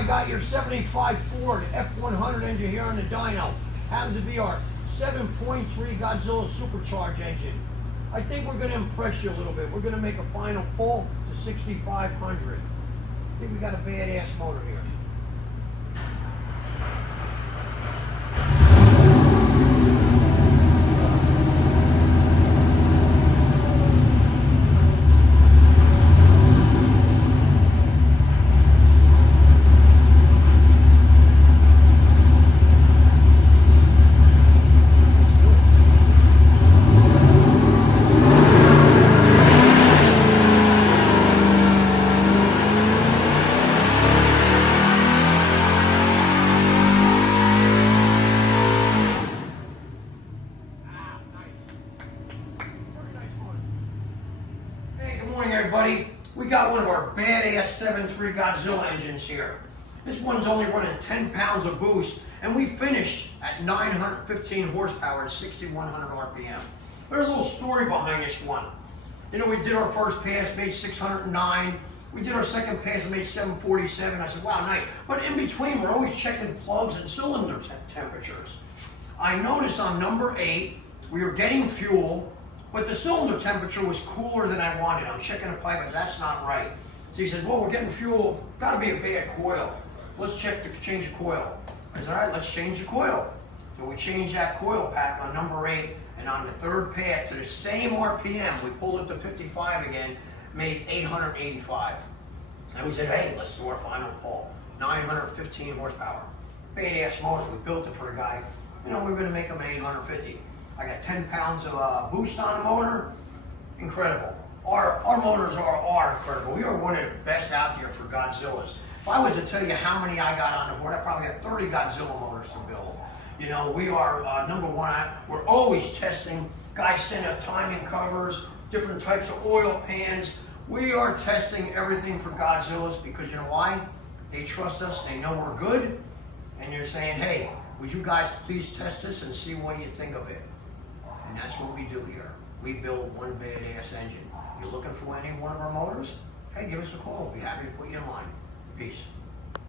I got your 75 Ford F100 engine here on the dyno. Happens to be our 7.3 Godzilla Supercharged engine. I think we're going to impress you a little bit. We're going to make a final pull to 6,500. I think we got a badass motor here. Everybody, we got one of our badass 7.3 Godzilla engines here. This one's only running 10 pounds of boost, and we finished at 915 horsepower at 6,100 RPM. There's a little story behind this one. You know, we did our first pass, made 609. We did our second pass and made 747. I said, wow, nice. But in between, we're always checking plugs and cylinder temperatures. I noticed on number 8, we were getting fuel, but the cylinder temperature was cooler than I wanted. I'm checking the pipe, and that's not right. So he said, well, we're getting fuel, gotta be a bad coil. Let's change the coil. I said, all right, let's change the coil. So we changed that coil pack on number 8, and on the third pass to the same RPM, we pulled it to 55 again, made 885. And we said, hey, let's do our final pull. 915 horsepower. Badass motor, we built it for the guy. You know, we're gonna make him an 850. I got 10 pounds of boost on the motor. Incredible. Our motors are incredible. We are one of the best out there for Godzillas. If I was to tell you how many I got on the board, I probably got 30 Godzilla motors to build. You know, we are number one. We're always testing. Guys send us timing covers, different types of oil pans. We are testing everything for Godzillas because you know why? They trust us. They know we're good. And they're saying, hey, would you guys please test this and see what you think of it? And that's what we do here. We build one badass engine. You're looking for any one of our motors? Hey, give us a call. We'll be happy to put you in line. Peace.